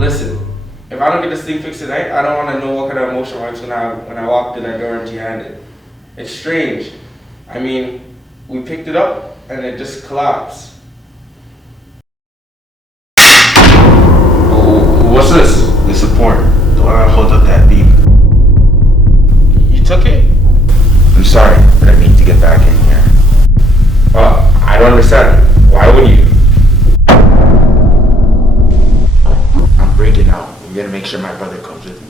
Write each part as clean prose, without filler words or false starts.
Listen, if I don't get the sleep fix tonight, I don't want to know what kind of emotion I'm gonna have when I walk through that door empty-handed. It's strange. I mean, we picked it up and it just collapsed. What's this? The support. The one that holds up that beam. You took it? I'm sorry, but I need to get back in here. I don't understand. Why would you? I'm breaking out. I'm gonna make sure my brother comes with me.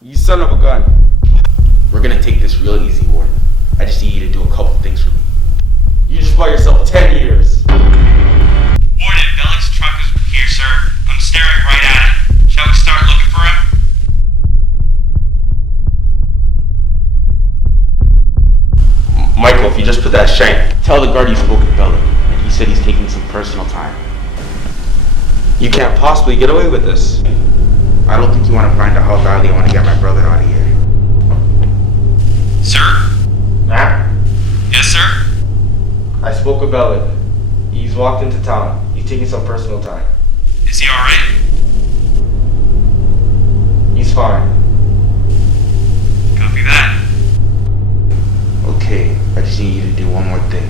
You son of a gun. We're gonna take this real easy, Warden. I just need you to do a couple things for me. You just bought yourself 10 years. Warden, Bellick's truck is here, sir. I'm staring right at it. Shall we start looking for him? Michael, if you just put that shank. Tell the guard you spoke with Bellick, and he said he's taking some personal time. You can't possibly get away with this. I don't think you want to find out how badly I want to get my brother out of here. Sir? Matt? Yes, sir? I spoke with Bellick. He's walked into town. He's taking some personal time. Is he alright? He's fine. Copy that. Okay, I just need you to do one more thing.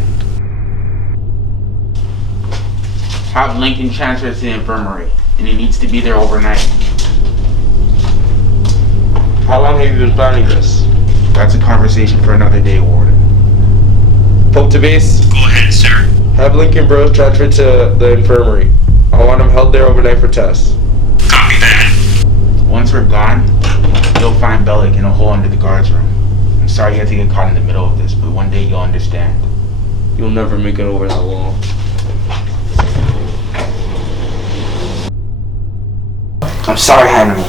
Have Lincoln transferred to the infirmary, and he needs to be there overnight. How long have you been planning this? That's a conversation for another day, Warden. Pope to base. Go ahead, sir. Have Lincoln Bros transferred to the infirmary. I want him held there overnight for tests. Copy that. Once we're gone, you'll find Bellick in a hole under the guard's room. I'm sorry you had to get caught in the middle of this, but one day you'll understand. You'll never make it over that wall. I'm sorry, Henry.